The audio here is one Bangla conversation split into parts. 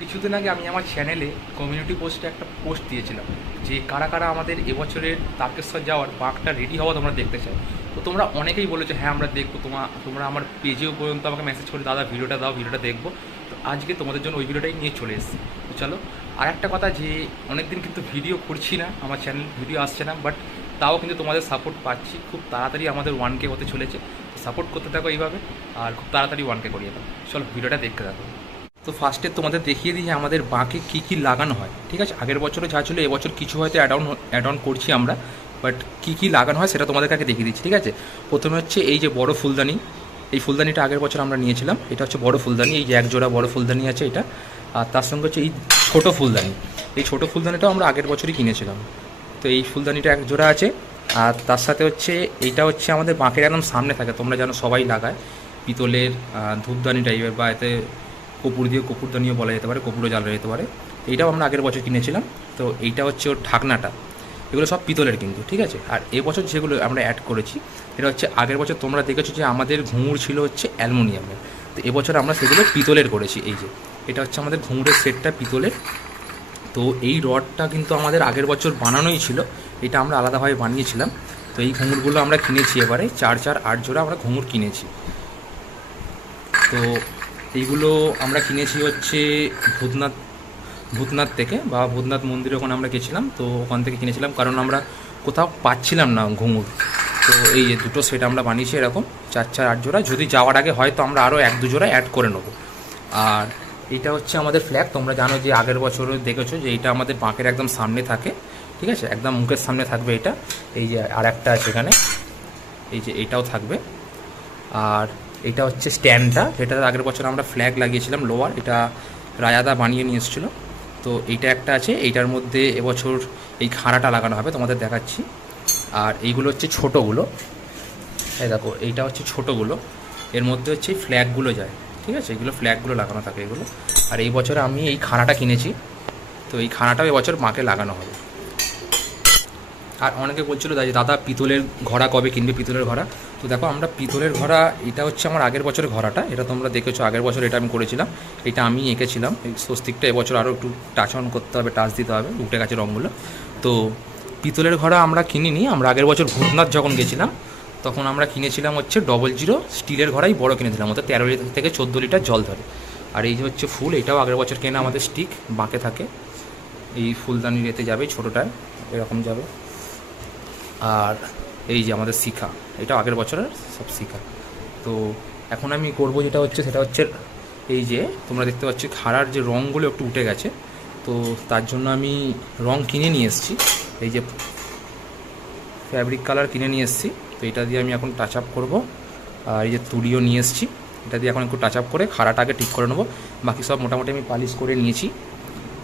কিছুদিন আগে আমি আমার চ্যানেলে কমিউনিটি পোস্টে একটা পোস্ট দিয়েছিলাম যে কারা কারা আমাদের এবছরের তারকেশ্বর যাওয়ার বাঘটা রেডি হওয়া তোমরা দেখতে চাও। তো তোমরা অনেকেই বলেছো হ্যাঁ আমরা দেখবো, তোমরা আমার পেজেও পর্যন্ত আমাকে মেসেজ করে দাদা ভিডিওটা দাও, ভিডিওটা দেখবো। তো আজকে তোমাদের জন্য ওই ভিডিওটাই নিয়ে চলে এসেছি। তো চলো, আর একটা কথা যে অনেকদিন কিন্তু ভিডিও করছি না, আমার চ্যানেল ভিডিও আসছে না, বাট তাও কিন্তু তোমাদের সাপোর্ট পাচ্ছি। খুব তাড়াতাড়ি আমাদের 1K হতে চলেছে, সাপোর্ট করতে থাকো এইভাবে, আর খুব তাড়াতাড়ি 1K করিয়ে দাও। চলো ভিডিওটা দেখতে থাকো। তো ফার্স্টে তোমাদের দেখিয়ে দিই যে আমাদের বাঁকে কী কী লাগানো হয়, ঠিক আছে? আগের বছরও যা ছিল এবছর কিছু হয়তো অ্যাড অন করছি আমরা, বাট কী কী লাগানো হয় সেটা তোমাদের কাছে দেখিয়ে দিচ্ছি, ঠিক আছে? প্রথমে হচ্ছে এই যে বড় ফুলদানি, এই ফুলদানিটা আগের বছর আমরা নিয়েছিলাম। এটা হচ্ছে বড় ফুলদানি, এই যে এক জোড়া বড় ফুলদানি আছে এটা। আর তার সঙ্গে হচ্ছে এই ছোটো ফুলদানি, এই ছোটো ফুলদানিটাও আমরা আগের বছরই কিনেছিলাম। তো এই ফুলদানিটা এক জোড়া আছে। আর তার সাথে হচ্ছে এইটা হচ্ছে আমাদের বাঁকের একদম সামনে থাকে, তোমরা জানো সবাই লাগায়, পিতলের ধূপদানি টাইপের, বা এতে কপুর দিয়ে কপুরদানিও বলা যেতে পারে, কপুরও জ্বালা যেতে পারে। এইটাও আমরা আগের বছর কিনেছিলাম। তো এইটা হচ্ছে ওর ঢাকনাটা, এগুলো সব পিতলের কিন্তু, ঠিক আছে? আর এবছর যেগুলো আমরা অ্যাড করেছি এটা হচ্ছে, আগের বছর তোমরা দেখেছো যে আমাদের ঘুঙুর ছিল হচ্ছে অ্যালুমিনিয়ামের, তো এবছর আমরা সেগুলো পিতলের করেছি। এই যে এটা হচ্ছে আমাদের ঘুঙুরের সেটটা পিতলের। তো এই রডটা কিন্তু আমাদের আগের বছর বানানোই ছিল, এটা আমরা আলাদাভাবে বানিয়েছিলাম। তো এই ঘুঙুরগুলো আমরা কিনেছি এবারে 4 জোড়া আমরা ঘুঙুর কিনেছি। তো এইগুলো আমরা কিনেছি হচ্ছে ভূতনাথ ভূতনাথ থেকে, বা ভূতনাথ মন্দিরে ওখানে আমরা গেছিলাম, তো ওখান থেকে কিনেছিলাম, কারণ আমরা কোথাও পাচ্ছিলাম না ঘুঙুর। তো এই যে দুটো সেট আমরা বানিয়েছি এরকম 4 4 8 জোড়া, যদি যাওয়ার আগে হয় তো আমরা আরও 1 2 জোড়া অ্যাড করে নেবো। আর এইটা হচ্ছে আমাদের ফ্ল্যাগ, তোমরা জানো যে আগের বছরও দেখেছো যে এইটা আমাদের বাঁকের একদম সামনে থাকে, ঠিক আছে? একদম মুখের সামনে থাকবে এটা। এই যে আর একটা আছে এখানে, এই যে এইটাও থাকবে। আর এটা হচ্ছে স্ট্যান্ডটা, যেটা আগের বছর আমরা ফ্ল্যাগ লাগিয়েছিলাম লোয়ার, এটা রায়াদা বানিয়ে নিয়ে এসেছিলো। তো এইটা একটা আছে, এইটার মধ্যে এবছর এই খাড়াটা লাগানো হবে, তোমাদের দেখাচ্ছি। আর এইগুলো হচ্ছে ছোটোগুলো, এই দেখো এইটা হচ্ছে ছোটোগুলো, এর মধ্যে হচ্ছে এই ফ্ল্যাগগুলো যায়, ঠিক আছে? এগুলো ফ্ল্যাগগুলো লাগানো থাকে এগুলো। আর এই বছর আমি এই খাড়াটা কিনেছি, তো এই খাড়াটাও এবছর মাকে লাগানো হবে। আর অনেকে বলছিল দাদা পিতলের ঘড়া কবে কিনবে, পিতলের ঘড়া? তো দেখো আমরা পিতলের ঘড়া, এটা হচ্ছে আমার আগের বছরের ঘড়াটা, এটা তোমরা দেখেছো আগের বছর এটা আমি করেছিলাম, এটা আমি এঁকেছিলাম। এই স্বস্তিকটা এবছর আরও একটু টাচ অন করতে হবে, টাচ দিতে হবে, উঠে গেছে রঙগুলো। তো পিতলের ঘড়া আমরা কিনিনি, আমরা আগের বছর ভূতনাথ যখন গেছিলাম তখন আমরা কিনেছিলাম হচ্ছে 00 স্টিলের ঘড়াই বড় কিনেছিলাম, ওতে 13 লিটার থেকে 14 লিটার জল ধরে। আর এই যে হচ্ছে ফুল, এটাও আগের বছর কেনা আমাদের স্টিক, বাঁকে থাকে, এই ফুলদানির এতে যাবে ছোটোটায়, এরকম যাবে। আর এই যে আমাদের শিখা, এটা আগের বছরের সব শিখা। তো এখন আমি করবো যেটা হচ্ছে, সেটা হচ্ছে এই যে তোমরা দেখতে পাচ্ছ খাড়ার যে রঙগুলো একটু উঠে গেছে, তো তার জন্য আমি রং কিনে নিয়ে এসেছি, এই যে ফ্যাব্রিক কালার কিনে নিয়ে এসেছি। তো এটা দিয়ে আমি এখন টাচ আপ করবো। আর এই যে তুলিও নিয়ে এসেছি, এটা দিয়ে এখন একটু টাচ আপ করে খাড়াটাকে ঠিক করে নেবো। বাকি সব মোটামুটি আমি পালিশ করে নিয়েছি।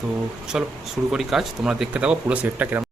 তো চলো শুরু করি কাজ, তোমরা দেখতে থাকো পুরো সেটটা কেরম।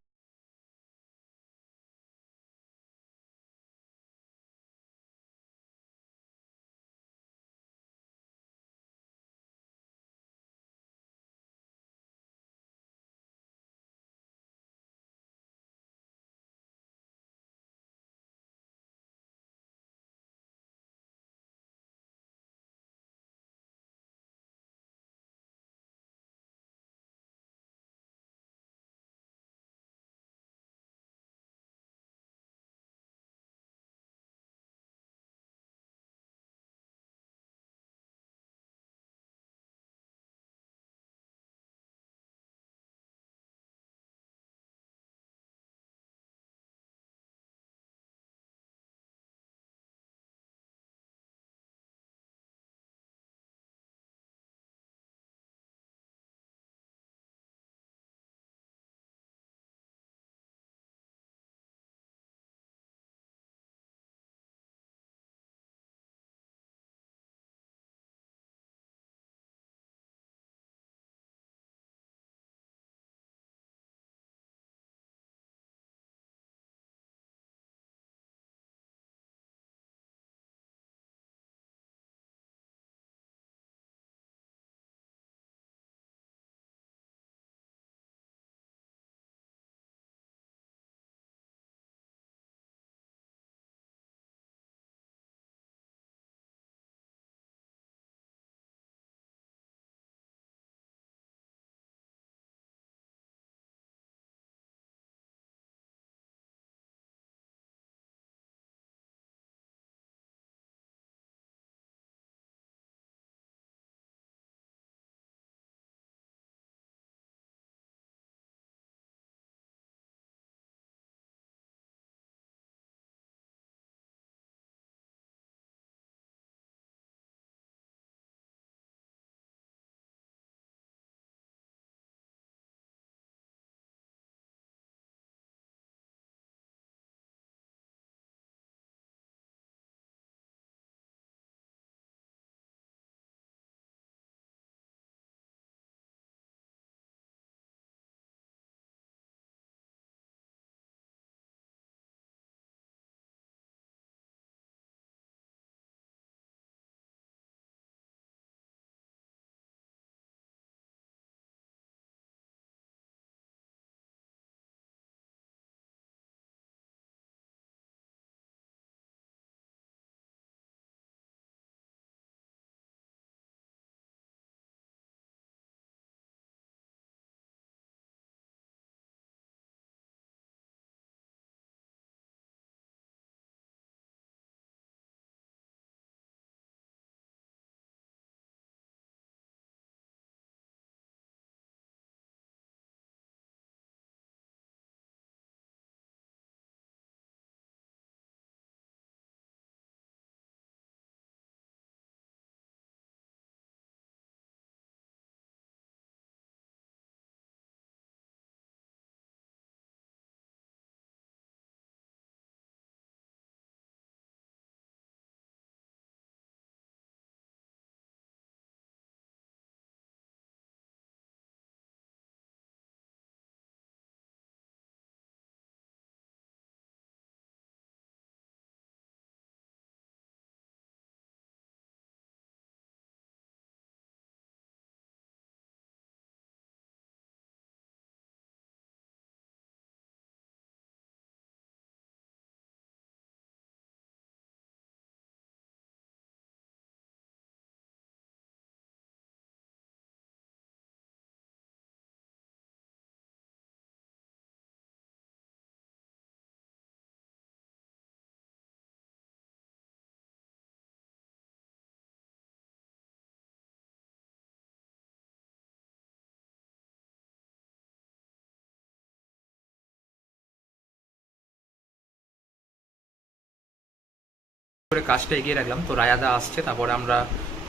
কাজটা এগিয়ে রাখলাম, তো রায়াদা আসছে, তারপরে আমরা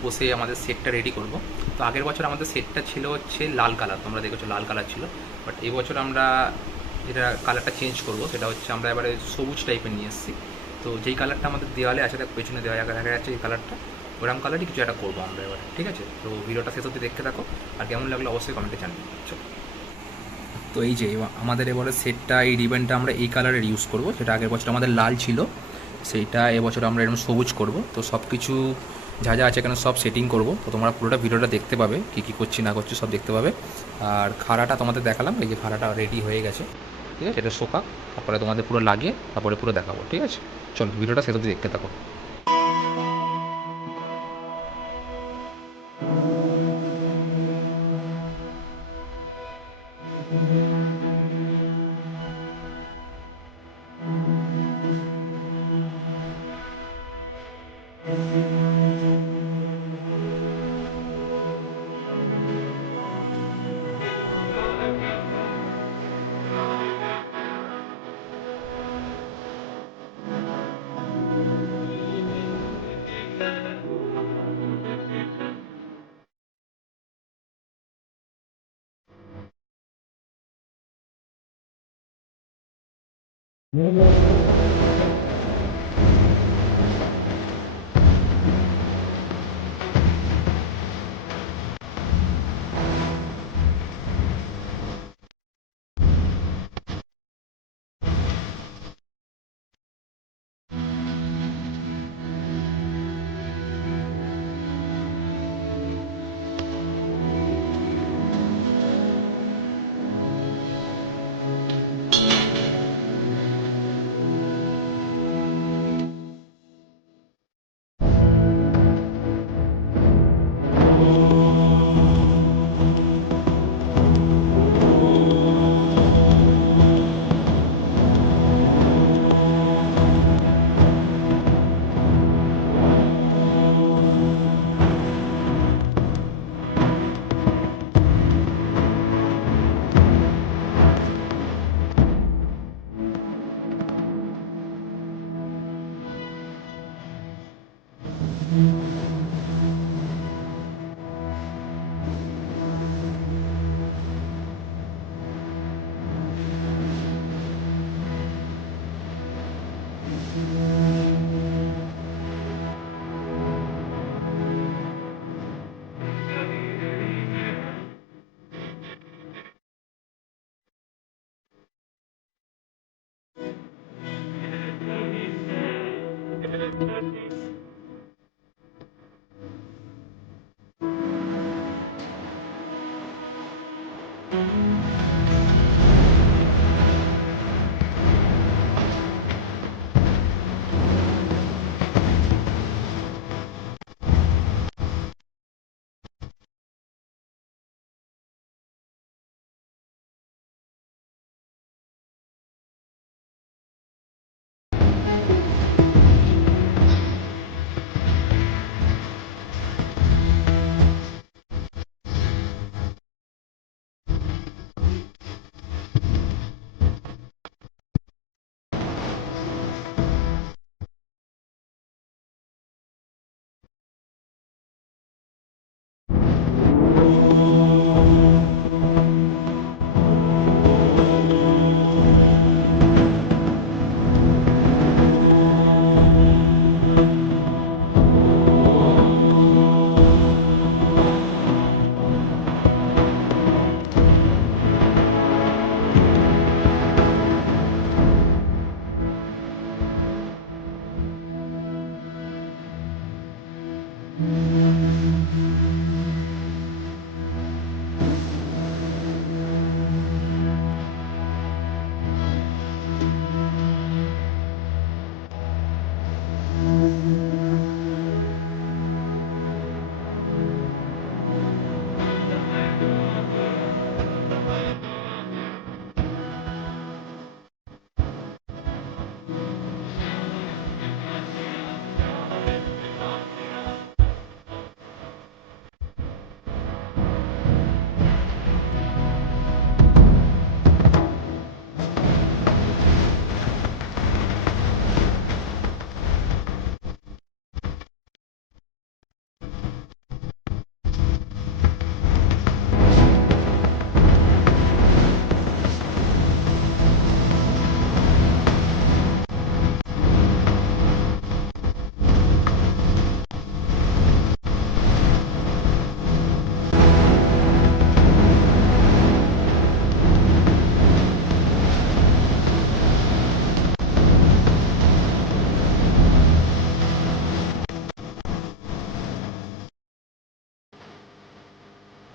বসে আমাদের সেটটা রেডি করব। তো আগের বছর আমাদের সেটটা ছিল হচ্ছে লাল কালার, তোমরা দেখেছো লাল কালার ছিল, বাট এই বছর আমরা যেটা কালারটা চেঞ্জ করব সেটা হচ্ছে আমরা এবারে সবুজ টাইপের নিয়ে এসেছি। তো যেই কালারটা আমাদের দেওয়ালে আছে, দেখ পেছনে দেওয়া দেখা যাচ্ছে এই কালারটা, ওরকম কালারই কিছু একটা করবো আমরা এবারে, ঠিক আছে? তো ভিডিওটা শেষ অবধি দেখতে থাকো, আর কেমন লাগলো অবশ্যই কমেন্টে জানিও। চলো। তো এই যে আমাদের এবারে সেটটা, এই রিবেনটা আমরা এই কালারের ইউজ করব, যেটা আগের বছর আমাদের লাল ছিল, সেইটা এবছর আমরা এরকম সবুজ করব। তো সব কিছু যা যা আছে এখানে সব সেটিং করব, তো তোমরা পুরোটা ভিডিওটা দেখতে পাবে, কী কী করছি না করছি সব দেখতে পাবে। আর খাড়াটা তোমাদের দেখালাম, এই যে খাড়াটা রেডি হয়ে গেছে, ঠিক আছে? এটা শোকা, তারপরে তোমাদের পুরো লাগিয়ে তারপরে পুরো দেখাবো, ঠিক আছে? চলো ভিডিওটা শেষ অবধি দেখতে থাকো।